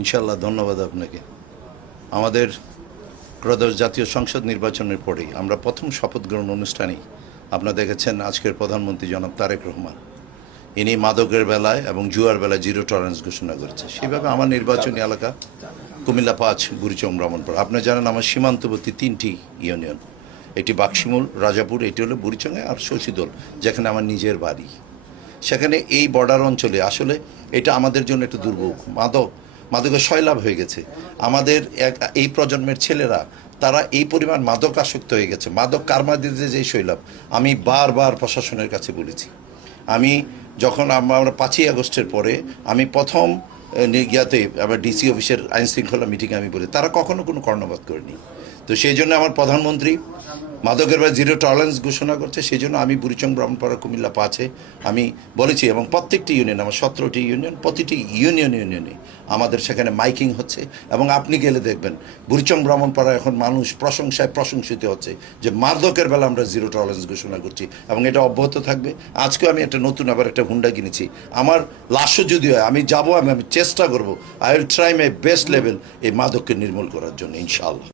ইনশাআল্লাহ, ধন্যবাদ আপনাকে। আমাদের ত্রয়োদশ জাতীয় সংসদ নির্বাচনের পরেই আমরা প্রথম শপথ গ্রহণ অনুষ্ঠানেই আপনারা দেখেছেন আজকের প্রধানমন্ত্রী জনাব তারেক রহমান ইনি মাদকের বেলায় এবং জুয়ার বেলায় জিরো টলারেন্স ঘোষণা করেছে। সেইভাবে আমার নির্বাচনী এলাকা কুমিল্লা ৫, বুড়িচং, ব্রাহ্মণপাড়া। আপনি জানেন আমার সীমান্তবর্তী ৩টি ইউনিয়ন, একটি বাক্সিমূল, রাজাপুর, এটি হলো বুড়িচংয়ে, আর শশীদোল যেখানে আমার নিজের বাড়ি। সেখানে এই বর্ডার অঞ্চলে আসলে এটা আমাদের জন্য একটা দুর্ভোগ। মাদকের সয়লাভ হয়ে গেছে। আমাদের এই প্রজন্মের ছেলেরা তারা এই পরিমাণ মাদক আসক্ত হয়ে গেছে। মাদক কারমাদিতে যে শৈলাভ, আমি বারবার প্রশাসনের কাছে বলেছি। আমি যখন আমরা ৫ই আগস্টের পরে আমি প্রথম ইয়াতে আবার ডিসি অফিসের আইন শৃঙ্খলা মিটিংয়ে আমি বলি, তারা কখনো কোনো কর্ণপাত করেনি। তো সেই জন্য আমার প্রধানমন্ত্রী মাদকের বা জিরো টলারেন্স ঘোষণা করছে। সেই জন্য আমি বুড়িচং, ব্রাহ্মণপাড়া, কুমিল্লা ৫-এ আমি বলেছি, এবং প্রত্যেকটি ইউনিয়ন, আমার 17টি ইউনিয়ন, প্রতিটি ইউনিয়নে আমাদের সেখানে মাইকিং হচ্ছে। এবং আপনি গেলে দেখবেন বুড়িচং, ব্রাহ্মণপাড়া এখন মানুষ প্রশংসায় প্রশংসিত হচ্ছে যে মাদকের বেলা আমরা জিরো টলারেন্স ঘোষণা করছি, এবং এটা অব্যাহত থাকবে। আজকে আমি একটা নতুন আবার একটা হুন্ডা কিনেছি। আমার লাশও যদি হয় আমি যাব, আমি চেষ্টা করব, I will try my best level এই মাদককে নির্মূল করার জন্য, ইনশাআল্লাহ।